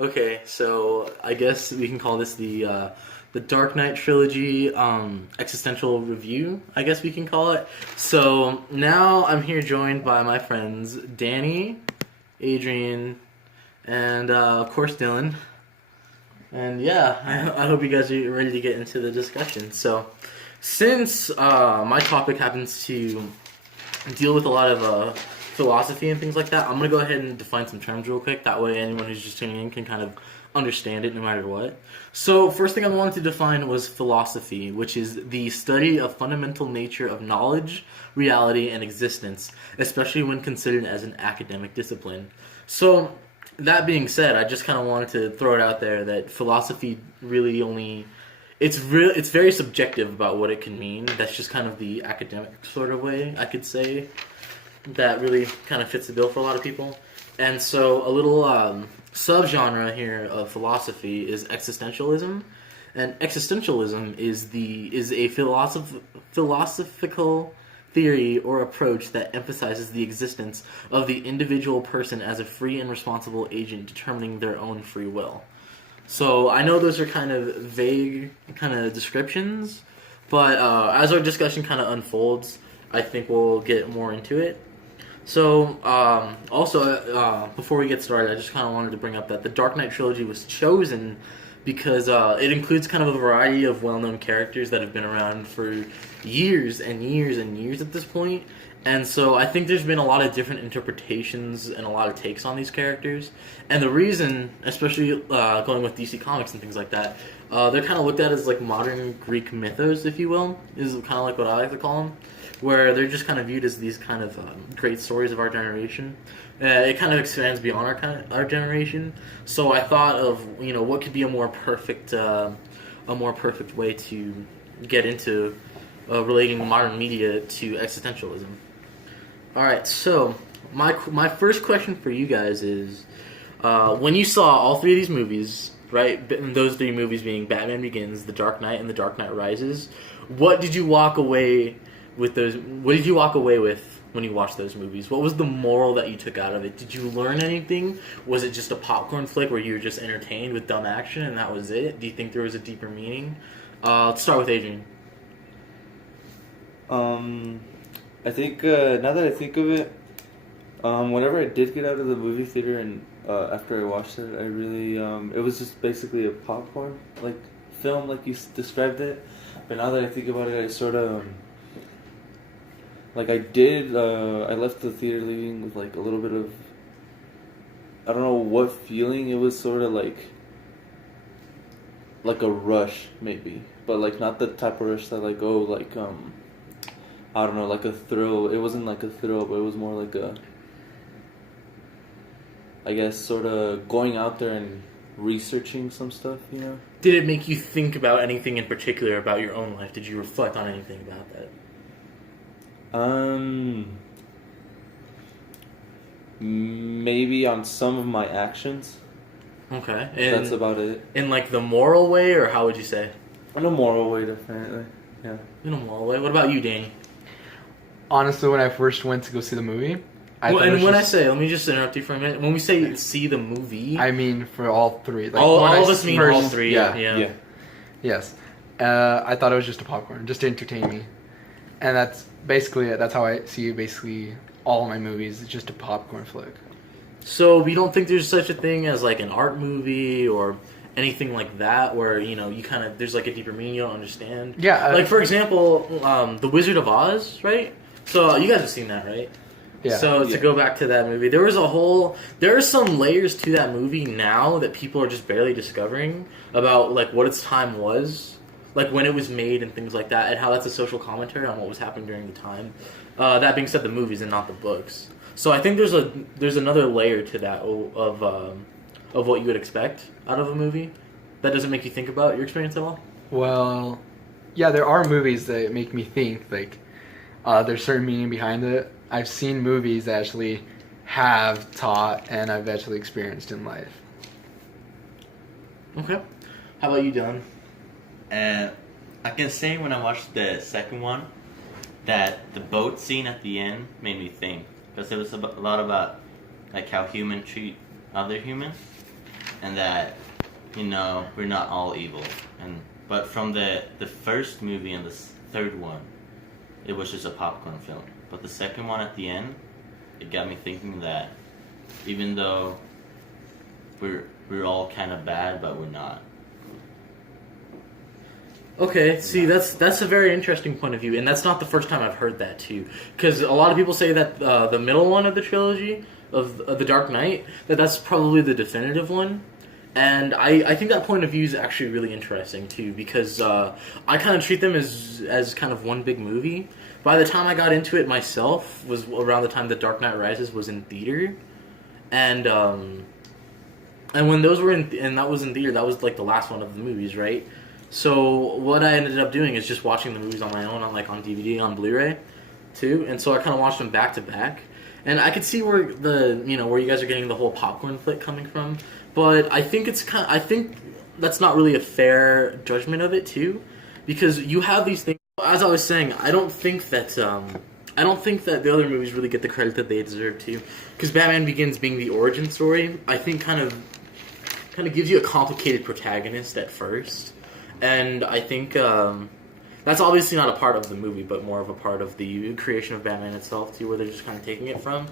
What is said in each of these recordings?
Okay, so I guess we can call this the Dark Knight trilogy existential review. I guess we can call it. So now I'm here joined by my friends Danny, Adrian, and of course Dylan. And yeah, I hope you guys are ready to get into the discussion. So since my topic happens to deal with a lot of philosophy and things like that, I'm going to go ahead and define some terms real quick. That way anyone who's just tuning in can kind of understand it no matter what. So first thing I wanted to define was philosophy, which is the study of fundamental nature of knowledge, reality, and existence, especially when considered as an academic discipline. So that being said, I just kind of wanted to throw it out there that philosophy really only... It's very subjective about what it can mean. That's just kind of the academic sort of way, I could say, that really kind of fits the bill for a lot of people. And so a little subgenre here of philosophy is existentialism. And existentialism is a philosophical theory or approach that emphasizes the existence of the individual person as a free and responsible agent determining their own free will. So I know those are kind of vague kind of descriptions, but as our discussion kind of unfolds, I think we'll get more into it. So also, before we get started, I just kind of wanted to bring up that the Dark Knight trilogy was chosen because it includes kind of a variety of well-known characters that have been around for years and years and years at this point. And so I think there's been a lot of different interpretations and a lot of takes on these characters. And the reason, especially going with DC Comics and things like that, they're kind of looked at as like modern Greek mythos, if you will, is kind of like what I like to call them, where they're just kind of viewed as these kind of great stories of our generation. It kind of expands beyond our generation. So I thought of what could be a more perfect way to get into relating modern media to existentialism. All right, so my first question for you guys is, when you saw all three of these movies, right? Those three movies being Batman Begins, The Dark Knight, and The Dark Knight Rises. What did you walk away with those? What did you walk away with when you watched those movies? What was the moral that you took out of it? Did you learn anything? Was it just a popcorn flick where you were just entertained with dumb action and that was it? Do you think there was a deeper meaning? Let's start with Adrian. I think now that I think of it, whenever I did get out of the movie theater and after I watched it, I really it was just basically a popcorn like film, like you described it. But now that I think about it, I sort of like I left the theater leaving with like a little bit of, I don't know what feeling. It was sort of like a rush maybe, but like not the type of rush that like I don't know, like a thrill. It wasn't like a thrill, but it was more like a, I guess, sort of going out there and researching some stuff, Did it make you think about anything in particular about your own life? Did you reflect on anything about that? Maybe on some of my actions. Okay. That's about it. In like the moral way, or how would you say? In a moral way, definitely. Yeah. In a moral way. What about you, Danny? Honestly, when I first went to go see the movie, I say, let me just interrupt you for a minute. When we say see the movie, I mean for all three. Like all of us mean all three. Yeah. Yes. I thought it was just a popcorn, just to entertain me, and that's basically it. That's how I see basically all of my movies. It's just a popcorn flick. So we don't think there's such a thing as like an art movie or anything like that, where you kind of there's like a deeper meaning you don't understand. Yeah. Like for example, The Wizard of Oz, right? So you guys have seen that, right? Yeah. So to go back to that movie, there are some layers to that movie now that people are just barely discovering about like what its time was, like when it was made and things like that, and how that's a social commentary on what was happening during the time. That being said, the movies and not the books. So I think there's another layer to that of what you would expect out of a movie that doesn't make you think about your experience at all. Well, yeah, there are movies that make me think like. There's certain meaning behind it. I've seen movies that actually have taught and I've actually experienced in life. Okay. How about you, Dylan? I can say when I watched the second one that the boat scene at the end made me think. Because it was a lot about like how humans treat other humans. and that we're not all evil. But from the first movie and the third one, it was just a popcorn film. But the second one at the end, it got me thinking that even though we're all kind of bad, but we're not. Okay, see, that's a very interesting point of view, and that's not the first time I've heard that too. Because a lot of people say that the middle one of the trilogy of The Dark Knight, that's probably the definitive one. And I think that point of view is actually really interesting too, because I kind of treat them as kind of one big movie. By the time I got into it myself was around the time The Dark Knight Rises was in theater, and when those were and that was in theater, that was like the last one of the movies, right? So what I ended up doing is just watching the movies on my own, on DVD, on Blu-ray, too. And so I kind of watched them back to back, and I could see where where you guys are getting the whole popcorn flick coming from. But I think I think that's not really a fair judgment of it too, because you have these things. As I was saying, I don't think that the other movies really get the credit that they deserve to, because Batman Begins being the origin story, I think kind of gives you a complicated protagonist at first. And I think that's obviously not a part of the movie, but more of a part of the creation of Batman itself, too, where they're just kind of taking it from.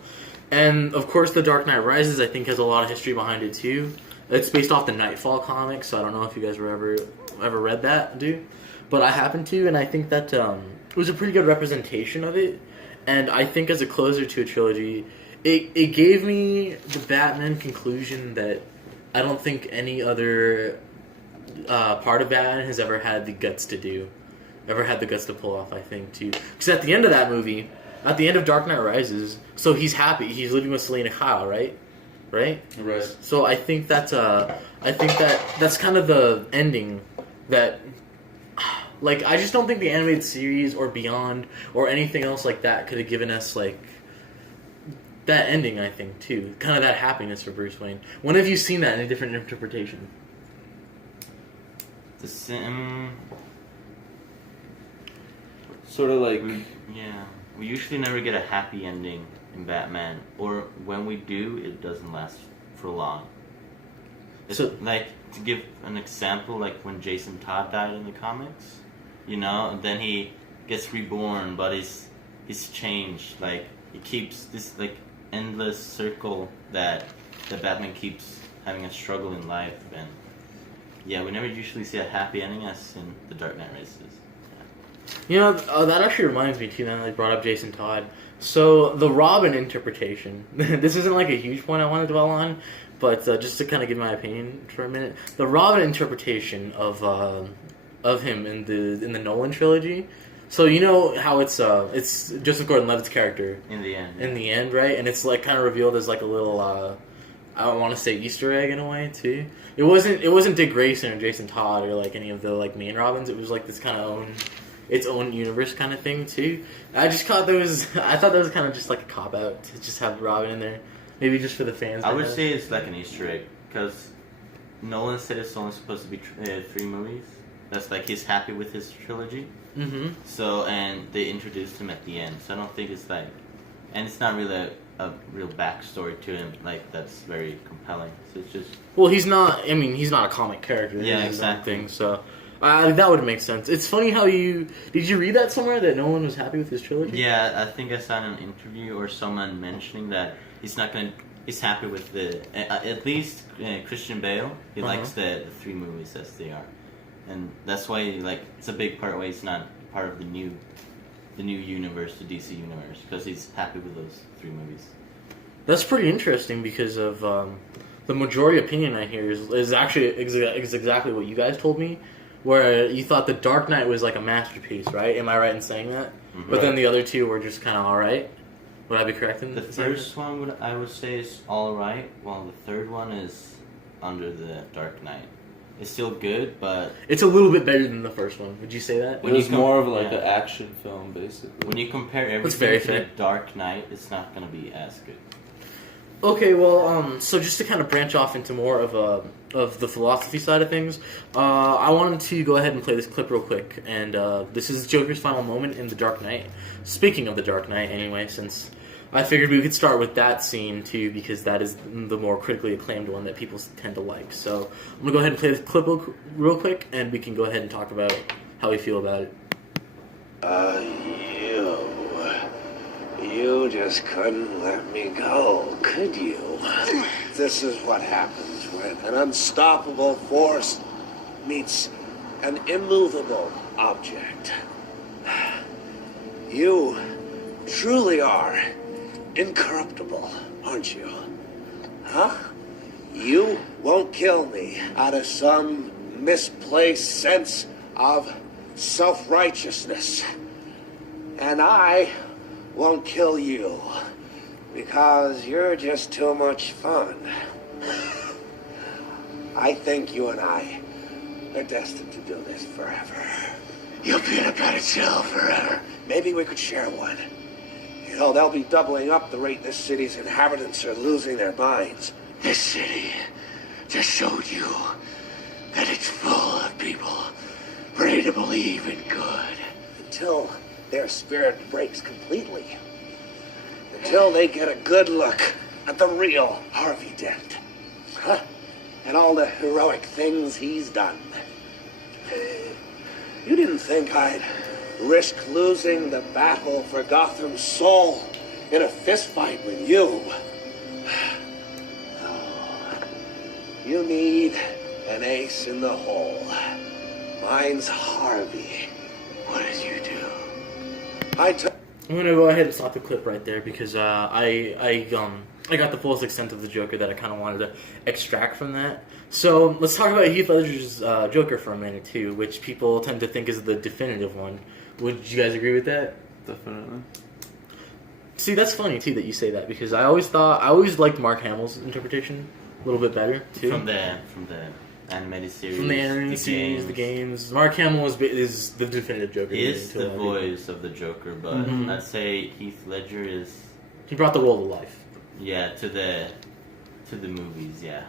And, of course, The Dark Knight Rises, I think, has a lot of history behind it, too. It's based off the Nightfall comics, so I don't know if you guys were ever read that, dude. But I happened to, and I think that it was a pretty good representation of it. And I think as a closer to a trilogy, it gave me the Batman conclusion that I don't think any other part of Batman has ever had the guts to pull off, I think, too. Because at the end of that movie, at the end of Dark Knight Rises, so he's happy. He's living with Selena Kyle, right? Right. So I think that's kind of the ending that, like, I just don't think the animated series or Beyond or anything else like that could have given us, like, that ending, I think, too. Kind of that happiness for Bruce Wayne. When have you seen that in a different interpretation? The same. Sort of like... We usually never get a happy ending in Batman. Or when we do, it doesn't last for long. It's like, to give an example, like when Jason Todd died in the comics, and then he gets reborn, but he's changed. Like, he keeps this, like, endless circle that Batman keeps having a struggle in life, and we never usually see a happy ending as in The Dark Knight Rises. That actually reminds me too, now that I brought up Jason Todd. So, the Robin interpretation, this isn't like a huge point I want to dwell on, but just to kind of give my opinion for a minute, the Robin interpretation of him in the Nolan trilogy. So you know how it's Joseph Gordon-Levitt's character in the end. In the end, right? And it's like kind of revealed as like a little I don't want to say Easter egg in a way too. It wasn't Dick Grayson or Jason Todd or like any of the like main Robins. It was like this kind of its own universe kind of thing too. I thought that was kind of just like a cop out to just have Robin in there, maybe just for the fans. I would say it's like an Easter egg because Nolan said it's only supposed to be 3 movies. That's like he's happy with his trilogy. Mm-hmm. So and they introduced him at the end. So I don't think it's like, and it's not really a real backstory to him like that's very compelling. So it's just he's not. I mean, he's not a comic character. Yeah, exactly. Thing, so. That would make sense. It's funny how did you read that somewhere that no one was happy with his trilogy? Yeah, I think I saw in an interview or someone mentioning that he's happy with at least Christian Bale. He likes the 3 movies as they are, and that's why it's a big part why he's not part of the new universe, the DC universe, because he's happy with those 3 movies. That's pretty interesting because of the majority opinion I hear is actually exactly what you guys told me. Where you thought The Dark Knight was like a masterpiece, right? Am I right in saying that? Mm-hmm. But then the other 2 were just kind of alright? Would I be correct in the first one? I would say is alright, while the third one is under The Dark Knight. It's still good, but it's a little bit better than the first one. Would you say that? It was more of like an action film, basically. When you compare everything to The Dark Knight, it's not going to be as good. Okay, well, so just to kind of branch off into more of the philosophy side of things, I wanted to go ahead and play this clip real quick, and this is Joker's final moment in The Dark Knight. Speaking of The Dark Knight, anyway, since I figured we could start with that scene too, because that is the more critically acclaimed one that people tend to like. So I'm gonna go ahead and play the clip real quick, and we can go ahead and talk about how we feel about it. You just couldn't let me go, could you? This is what happens when an unstoppable force meets an immovable object. You truly are incorruptible, aren't you? Huh? You won't kill me out of some misplaced sense of self-righteousness. And I won't kill you because you're just too much fun. I think you and I are destined to do this forever. You'll be in a better jail forever. Maybe we could share one. You know, they'll be doubling up the rate this city's inhabitants are losing their minds. This city just showed you that it's full of people ready to believe in good. Until their spirit breaks completely. Until they get a good look at the real Harvey Dent. Huh? And all the heroic things he's done. You didn't think I'd risk losing the battle for Gotham's soul in a fistfight with you. No. You need an ace in the hole. Mine's Harvey. What did you do? I'm gonna go ahead and stop the clip right there because I got the fullest extent of the Joker that I kind of wanted to extract from that. So let's talk about Heath Ledger's Joker for a minute too, which people tend to think is the definitive one. Would you guys agree with that? Definitely. See, that's funny too that you say that because I always liked Mark Hamill's interpretation a little bit better too. From the animated series, from the animated series, the games. Mark Hamill is the definitive Joker. He is the voice of the Joker, but I'd say Heath Ledger is. He brought the world to life. Yeah, to the movies, yeah.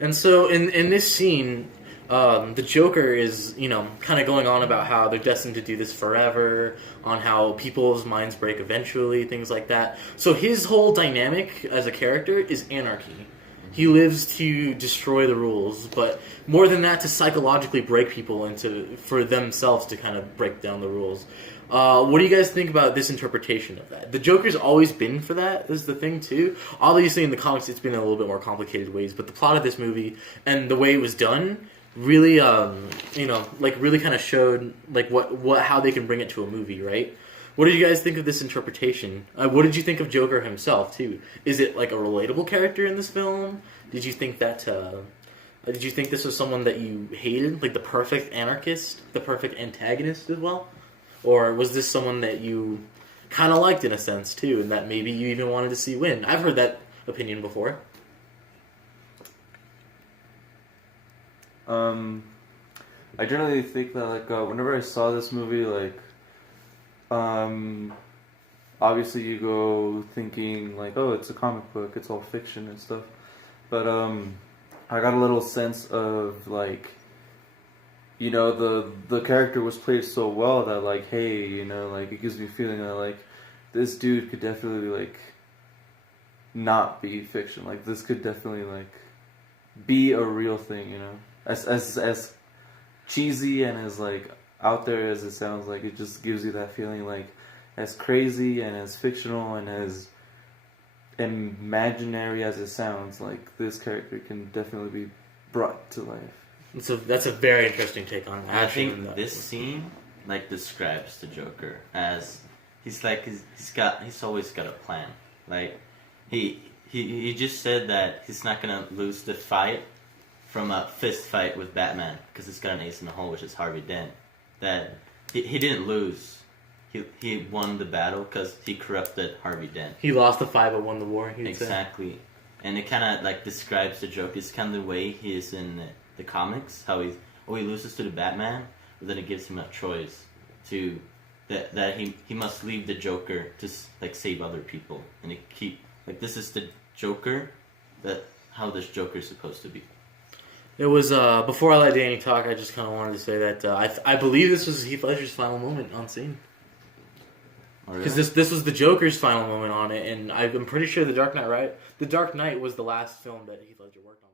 And so in this scene, the Joker is, kind of going on about how they're destined to do this forever, on how people's minds break eventually, things like that. So his whole dynamic as a character is anarchy. He lives to destroy the rules, but more than that, to psychologically break people for themselves to kind of break down the rules. What do you guys think about this interpretation of that? The Joker's always been for that, is the thing, too. Obviously, in the comics, it's been in a little bit more complicated ways, but the plot of this movie and the way it was done really, really kind of showed, how they can bring it to a movie, right? What did you guys think of this interpretation? What did you think of Joker himself, too? Is it, a relatable character in this film? Did you think that, did you think this was someone that you hated? Like the perfect anarchist? The perfect antagonist as well? Or was this someone that you kind of liked in a sense, too, and that maybe you even wanted to see win? I've heard that opinion before. I generally think that, whenever I saw this movie, obviously you go thinking, oh, it's a comic book, it's all fiction and stuff. But, I got a little sense of, the character was played so well that, hey, it gives me a feeling that, this dude could definitely, not be fiction. This could definitely, be a real thing, As cheesy and as, out there as it sounds, it just gives you that feeling, as crazy and as fictional and as imaginary as it sounds, this character can definitely be brought to life. So that's a very interesting take on it. I think this scene describes the Joker as he's always got a plan. He just said that he's not gonna lose the fight from a fist fight with Batman because he's got an ace in the hole, which is Harvey Dent. That he didn't lose. He won the battle because he corrupted Harvey Dent. He lost the fight but won the war. Exactly, and it kind of describes the Joker. It's kind of the way he is in the comics. How he loses to the Batman, but then it gives him a choice to that he must leave the Joker to save other people, and this is the Joker how this Joker is supposed to be. It was, before I let Danny talk, I just kind of wanted to say that I believe this was Heath Ledger's final moment on scene. Because this was the Joker's final moment on it, and I'm pretty sure The Dark Knight was the last film that Heath Ledger worked on.